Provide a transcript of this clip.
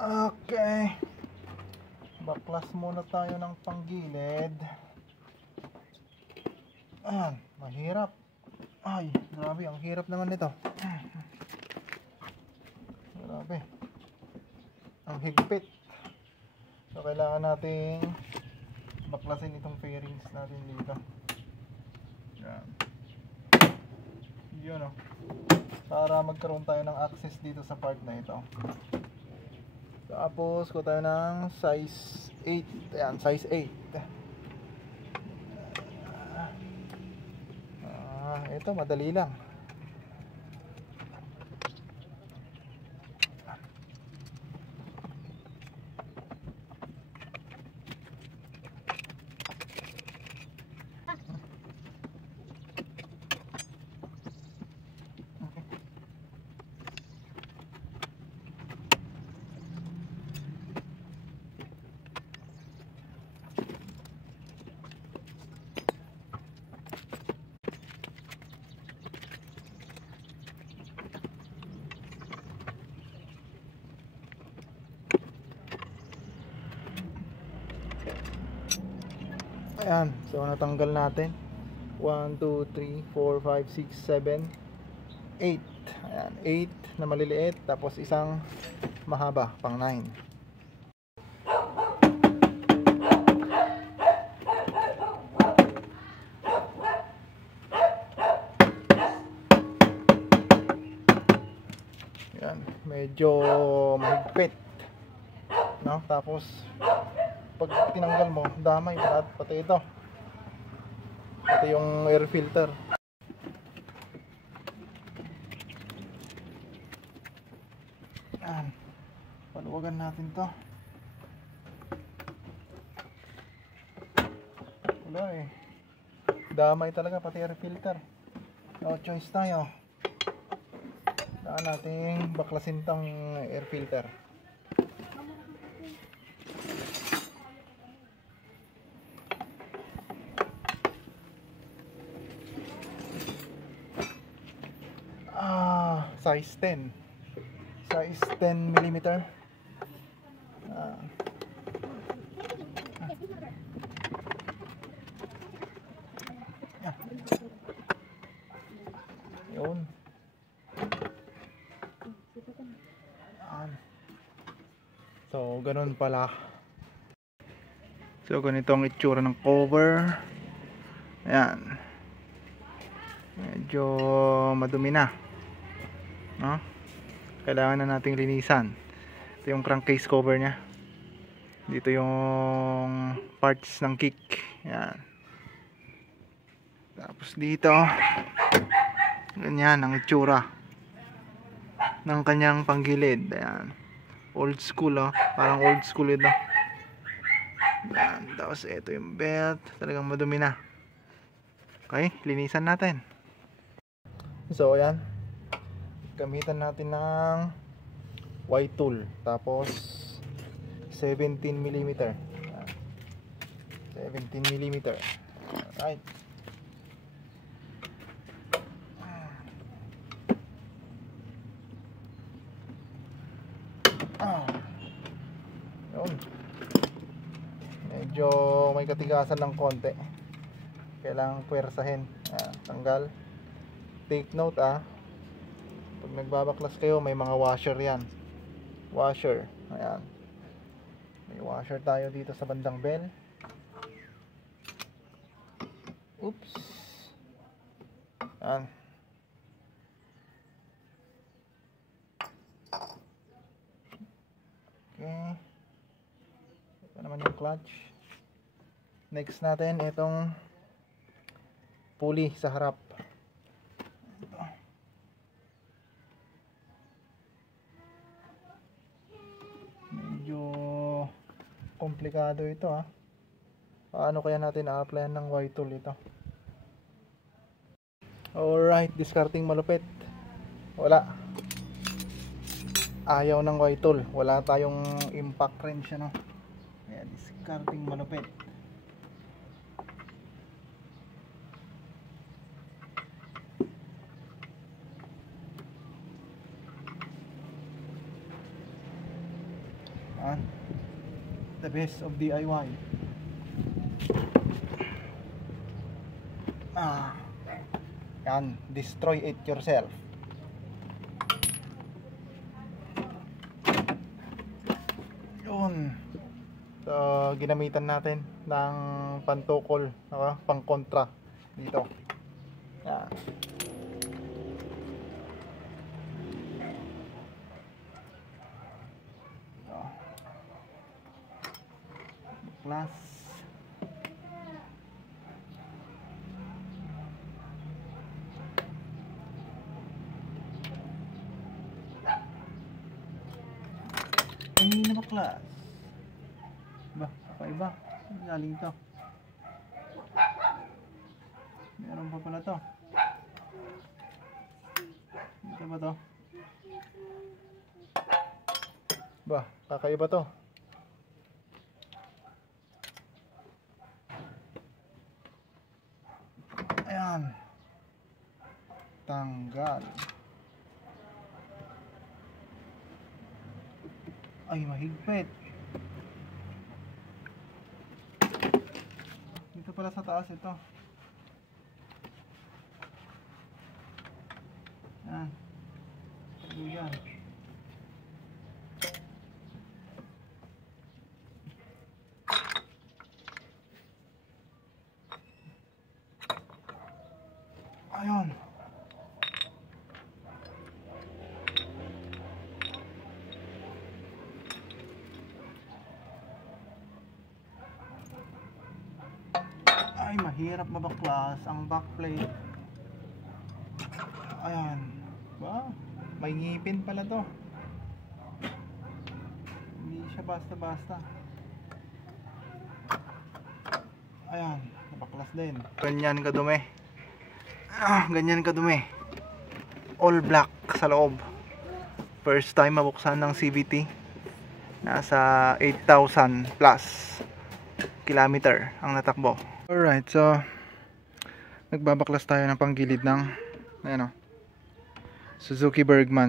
Okay, baklas muna tayo ng panggilid. Ayan, mahirap. Ay, grabe, ang hirap naman nito. Grabe, ang higpit. So kailangan nating baklasin itong fairings natin dito. Yan. Yun o. Para magkaroon tayo ng access dito sa part na ito. Tapos kuha tayo ng size 8. Ayan, size 8. Ito madali lang. Ayan, so natanggal natin 1, 2, 3, 4, 5, 6, 7, 8. Ayan, 8 na maliliit, tapos isang mahaba, pang 9. Ayan, medyo mahigpit, no? Tapos pag tinanggal mo, damay lahat, pati ito, pati yung air filter. Ayan, paluwagan natin to. Wala eh, damay talaga pati air filter. No choice tayo, kailangan nating baklasin tong air filter. Size 10. Size 10 millimeter. Yun. So, ganun pala. So, ganito ang itsura ng cover. Ayan. Medyo madumi na, no? Kailangan na nating linisan. Ito yung crankcase cover nya. Dito yung parts ng kick. Ayan. Tapos dito, ganyan ang itsura ng kanyang panggilid. Ayan. Old school, oh. Parang old school ito. Ayan. Tapos ito yung belt. Talagang madumi na. Okay, linisan natin. So ayan, gamitan natin ng white tool, tapos 17mm. 17mm. Alright. Yun. Medyo may katigasan ng konti, kailangang puwersahin. Tanggal. Take note, pag nagbabaklas kayo, may mga washer yan. Washer. Ayan, may washer tayo dito sa bandang bell. Oops. Ayan. Okay. Ito naman yung clutch. Next natin itong pulley sa harap. Medyo komplikado ito, paano kaya natin a-applyan ng white tool ito? Alright, discarding malupit. Wala, ayaw ng white tool. Wala tayong impact wrench, ano? Kaya discarding malupit. Yan. The best of DIY. Yan, destroy it yourself. Yun. So, ginamitan natin ng pantukol, pang kontra dito. Yan. Plus ay na baklas ba, kakaiba galing to, meron pa pala to dito ba to ba, kakaiba to. Ayan, tanggal. Ay, mahigpit. Dito pala sa taas ito. Ayan. Ayan. Ayun. Ay, mahirap mabaklas ang backplate. Ayan. Ba? May ngipin pala to. Hindi siya basta-basta. Ayan, nabaklas din. Ganyan kadumi. Ganyan kadumi. All black sa loob. First time mabuksan ng CVT. Nasa 8,000 plus kilometer ang natakbo. Alright, so nagbabaklas tayo ng panggilid ng Suzuki Bergman.